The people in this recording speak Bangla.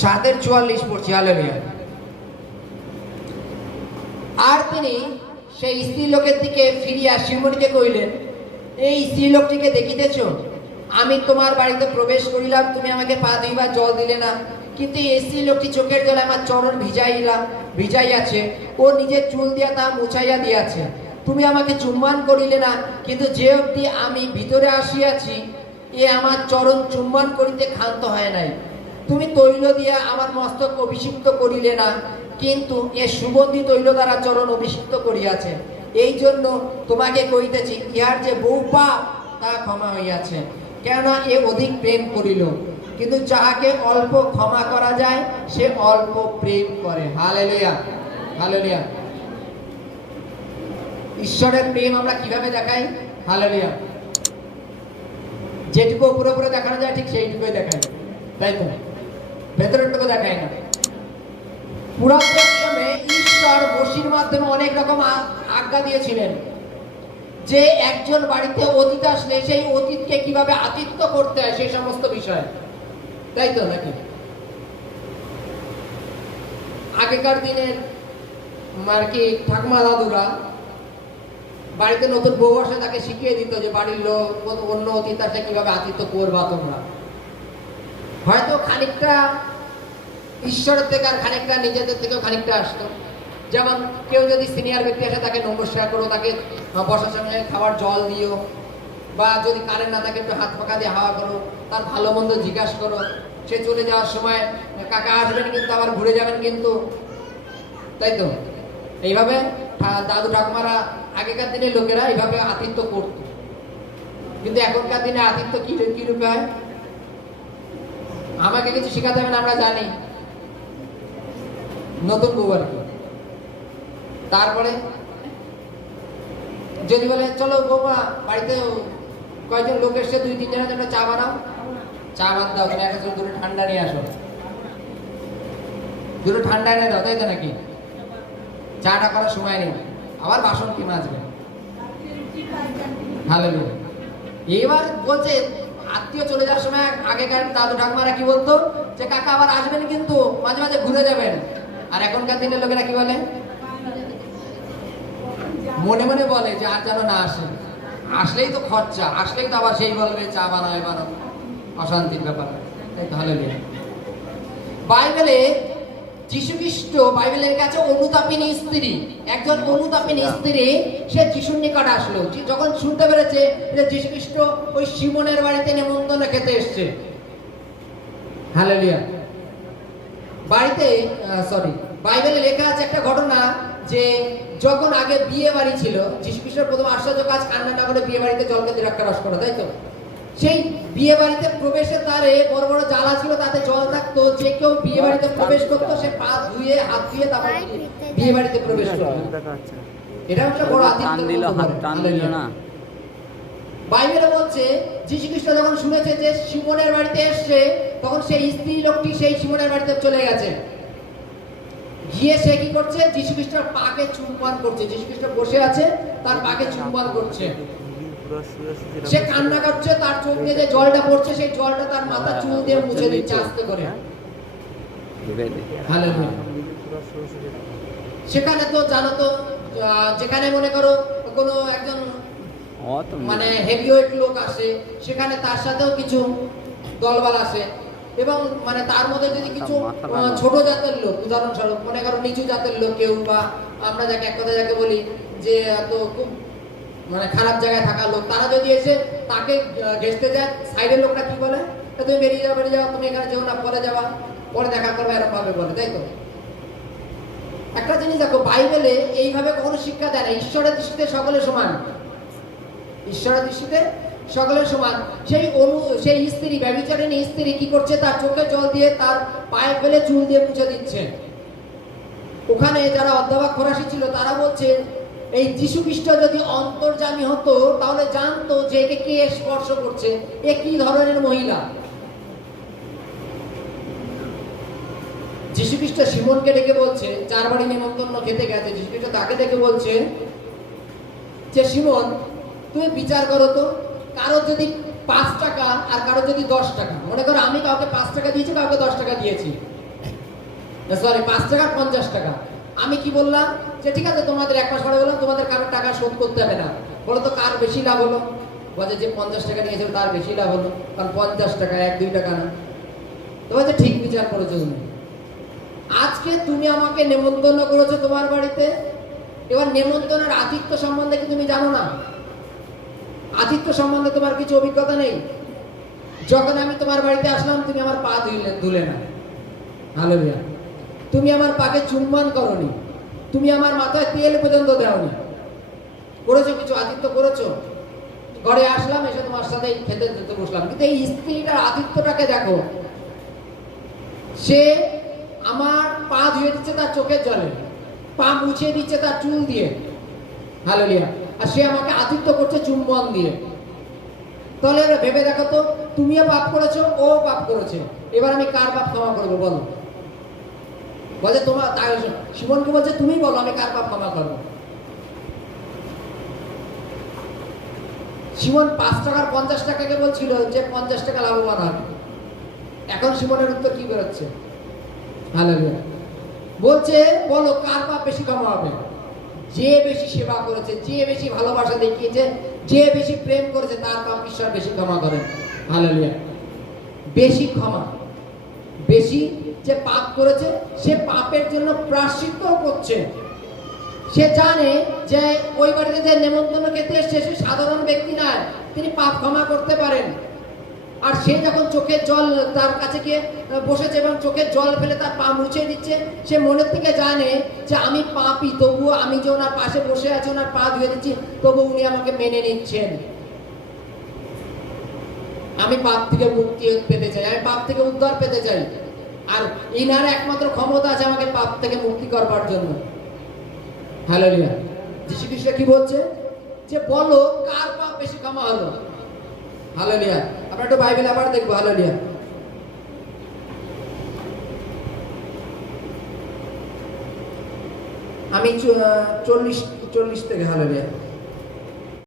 7:44 পড়ছি, হালেলুয়া। আর তিনি সেই স্ত্রী লোকের দিকে ফিরিয়া শিমুনকে কইলেন, এই স্ত্রী লোকটিকে দেখিতেছ? আমি তোমার বাড়িতে প্রবেশ করিলাম, তুমি আমাকে পা ধুইবার জল দিলে না, কিন্তু এই স্ত্রী লোকটি চোখের জলে আমার চরণ ভিজাইয়াছে, ও নিজের চুল দিয়া তা মুছাইয়া দিয়াছে। তুমি আমাকে চুম্বন করিলে না, কিন্তু যে অবধি আমি ভিতরে আসিয়াছি, এ আমার চরণ চুম্বন করিতে ক্ষান্ত হয় নাই। তুমি তৈল দিয়া আমার মস্তক অভিষিক্ত করিলে না, কিন্তু এ সুগন্ধি তৈল দ্বারা চরণ অভিষিক্ত করিয়াছে। এই জন্য তোমাকে কইতেছি, ইহার যে বহু পাপ তা ক্ষমা হইয়াছে, কেননা এ অধিক প্রেম করিল। কিন্তু যাহাকে অল্প ক্ষমা করা যায়, সে অল্প প্রেম করে। Hallelujah, hallelujah. ঈশ্বরের প্রেম আমরা কিভাবে দেখাই? হালেলুয়া। যেটুকু উপরে উপরে দেখানো যায় ঠিক সেইটুকুই দেখাই, তাই তো, ভেতরেরটুকু দেখায় না। পুরাতন নিয়মে ঈশ্বর বশির মাধ্যমে অনেক রকম আজ্ঞা দিয়েছিলেন, যে একজন বাড়িতে অতিথি আসলে সেই অতিথিকে কিভাবে আতিথ্য করতে হয়, সেই সমস্ত বিষয়, তাই তো নাকি? আগেকার দিনের আর কি ঠাকুমা দাদুরা বাড়িতে নতুন বউ আসে, তাকে শিখিয়ে দিত যে বাড়ির লোক অন্য অতিথি আসলে কিভাবে আতিথ্য করবা তোমরা। হয়তো খানিকটা ঈশ্বরের থেকে আর খানিকটা নিজেদের থেকেও খানিকটা আসতো। যেমন কেউ যদি সিনিয়র ব্যক্তি আসে, তাকে নমস্কার করো, তাকে বসার সঙ্গে খাবার জল দিও, বা যদি কারেন্ট না থাকে একটু হাত পাকা দিয়ে হাওয়া করো, তার ভালো মন্দ জিজ্ঞাসা করো। সে চলে যাওয়ার সময়, কাকা আসবেন কিন্তু আবার ঘুরে যাবেন কিন্তু, তাই তো। এইভাবে দাদু ঠাকুমারা আগেকার দিনের লোকেরা এইভাবে আতিথ্য করত। কিন্তু এখনকার দিনে আতিথ্য কি রূপে হয়? আমাকে কিছু শেখাতে হবে না, আমরা জানি নতুন বউ আর কি। তারপরে যদি বলে চলো বৌমা বাড়িতে কয়েকজন লোক এসছে, 2-3 জনের জন্য চা বানাও, চা বান দাও, তুমি একটা দুটো ঠান্ডা নিয়ে আসো, দুটো ঠান্ডা এনে দাও, তাই তো নাকি? চাটা করার সময় নেই, আবার বাসন কি মাজবে। হালেলুয়া। এবার বলছে আত্মীয় চলে যাওয়ার সময় আগেকার দাদু ঠাকুমারা কি বলতো, যে কাকা আবার আসবেন কিন্তু মাঝে মাঝে ঘুরে যাবেন। আর এখনকার দিনের লোকেরা কি বলে? মনে মনে বলে যে আর যেন না আসে, আসলেই তো খরচা, আসলেই তো আবার সেই বলবে চা বানাও, এবার অশান্তির ব্যাপার, তাই তো। হালেলুয়া। বাইবেলে যীশু খ্রিস্ট, বাইবেলের কাছে অনুতাপিনী স্ত্রী, একজন অনুতাপিনী স্ত্রী, সে যিশুর নিকট আসলো যখন শুনতে পেরেছে যে যীশু খ্রিস্ট ওই শিমনের বাড়িতে নেমন্তন্ন খেতে এসছে। হালেলুয়া। বাইবেলে লেখা আছে একটা ঘটনা, যে যখন আগে বিয়ে বাড়ি ছিল, যীশু খ্রিস্টের প্রথম আশ্চর্য কাজ কান্না করে বিয়ে বাড়িতে জলকে দ্রাক্ষা রস করা, তাই তো। সেই বিয়ে বাড়িতে প্রবেশের দ্বারে বড় বড় জ্বালা ছিল, তাতে জল থাকতো। যে কেউ বিয়ে বাড়িতে প্রবেশ করতো, সে পা ধুয়ে হাত ধুয়ে তারপর বিয়ে বাড়িতে প্রবেশ করতো। এটা একটা বড় আতিথ্য। বাইবেলে বলছে যীশু খ্রিস্ট যখন শুনেছে যে শিমনের বাড়িতে এসছে, তখন সেই স্ত্রী লোকটি সেই শিমনের বাড়িতে চলে গেছে। গিয়ে সে কি করছে? যীশু খ্রিস্টের পাকে চুম্বন করছে। যীশু খ্রিস্ট বসে আছে, তার পাকে চুম্বন করছে। সে কান্না করছে, তার চোখ দিয়ে যে জলটা পড়ছে, সেই জলটা তার মাথা চুল দিয়ে মুছে দিচ্ছে আস্তে করে। হালেলুয়া। সেখানে তো জানো তো, যেখানে মনে করো কোনো একজন মানে হেভিওয়েট লোক আসে, সেখানে তার সাথেও কিছু দলবল আসে, এবং মানে তার মধ্যে যদি কিছু ছোট জাতের লোক, উদাহরণস্বরূপ মনে করো নিচু জাতের লোক কেউ, বা আমরা যাকে এক কথা যাকে বলি যে এত খুব মানে খারাপ জায়গায় থাকা লোক, তারা যদি এসে তাকে ঘেঁষতে যায়, সাইডের লোকরা কি বলে? তুমি বেরিয়ে যাও, তুমি এখানে যেও না, পরে যাবা, পরে দেখা করবে, এরকম ভাবে বলে, তাই তো। একটা জিনিস দেখো, বাইবেলে এইভাবে কখনো শিক্ষা দেয় না। ঈশ্বরের দৃষ্টিতে সকলে সমান, ঈশ্বরের দৃষ্টিতে সকলে সমান। সেই স্ত্রী, ব্যভিচারিণী স্ত্রী কি করছে? তার চোখে জল দিয়ে তার পায়ে ফেলে চুল দিয়ে মুছে দিচ্ছে। ওখানে যারা অধ্যাপক ফরাসি ছিল, তারা বলছে এই যীশু খ্রিস্ট যদি অন্তর্যামী হতো, তাহলে জানতো যে একে কে স্পর্শ করছে, এ কি ধরনের মহিলা। যীশু খ্রিস্ট শিমনকে ডেকে বলছে, যার বাড়ি নিমন্ত্রণ খেতে গেছে, যীশু খ্রিস্ট তাকে ডেকে বলছে যে শিমন, তুমি বিচার করো তো, কারো যদি 5 টাকা আর কারো যদি 10 টাকা, মনে করো আমি কাউকে 5 টাকা দিয়েছি, কাউকে 10 টাকা দিয়েছি, সরি 5 টাকা 50 টাকা। আমি কি বললাম যে ঠিক আছে তোমাদের এক মাস পরে বললাম তোমাদের কারোর টাকা শোধ করতে হবে না। বলো তো কার বেশি লাভ হলো? বলে যে 50 টাকা নিয়েছিল তার বেশি লাভ হলো, কারণ 50 টাকা 1-2 টাকা না। তো বলছে ঠিক বিচার করেছো তুমি। আজকে তুমি আমাকে নেমন্তন্ন করেছো তোমার বাড়িতে, এবার নেমন্তন্নের আতিথ্য সম্বন্ধে কি তুমি জানো না? আতিথ্য সম্বন্ধে তোমার কিছু অভিজ্ঞতা নেই। যখন আমি তোমার বাড়িতে আসলাম তুমি আমার পা ধুলে না, হালেলুয়া। তুমি আমার পাকে চুম্বন করনি, তুমি আমার মাথায় তেল পর্যন্ত দেওনি। করেছো কিছু আতিথ্য করেছো? ঘরে আসলাম, এসে তোমার সাথে খেতে যেতে বসলাম, কিন্তু এই স্ত্রীটার আতিথ্যটাকে দেখো। সে আমার পা ধুয়ে দিচ্ছে তার চোখের জলে, পা মুছে দিচ্ছে তার চুল দিয়ে, হালেলুয়া। আর সে আমাকে আতিথ্য করছে চুম্বন দিয়ে। তাহলে এবার ভেবে দেখো তো, তুমিও পাপ করেছো, ও পাপ করেছে, এবার আমি কার পাপ ক্ষমা করবো বলো? বলে তোমার, শিমনকে বলছে তুমি বলো আমি কার পাপ ক্ষমা করবো? শিমন 5 টাকার 50 টাকাকে বলছিল যে 50 টাকা লাভবান হবে। এখন শিমনের উত্তর কি বেরোচ্ছে? হালেলুয়া। বলছে বলো কার পাপ বেশি ক্ষমা হবে? যে বেশি সেবা করেছে, যে বেশি ভালোবাসা দেখিয়েছে, যে বেশি প্রেম করেছে তার পাপ ঈশ্বর বেশি ক্ষমা করেন। হালেলুয়া। বেশি ক্ষমা, বেশি যে পাপ করেছে সে পাপের জন্য প্রায়শ্চিত্ত করছে। সে জানে যে ওই বাড়িতে যে নেমন্তন্ন খেতে এসছে সে সাধারণ ব্যক্তি নয়, তিনি পাপ ক্ষমা করতে পারেন। আর সে যখন চোখের জল তার কাছে গিয়ে বসেছে এবং চোখের জল ফেলে তার পা মুছে দিচ্ছে, সে মনের থেকে জানে যে আমি পাপী, তবুও আমি যে ওনার পাশে বসে আছি, ওনার পা ধুয়ে দিচ্ছি, তবু উনি আমাকে মেনে নিচ্ছেন। আমি পাপ থেকে মুক্তি পেতে চাই, আমি পাপ থেকে উদ্ধার পেতে চাই, আর ইনার একমাত্র ক্ষমতা আছে আমাকে পাপ থেকে মুক্তি করবার জন্য। হালেলুয়া। যীশু খ্রিস্ট কি বলছে যে বলো কার পাপ বেশি ক্ষমা হলো? হালেলুয়া। আমরা একটু বাইবেল আবার দেখবো। হালেলুয়া। আমি 40 থেকে, হালেলুয়া।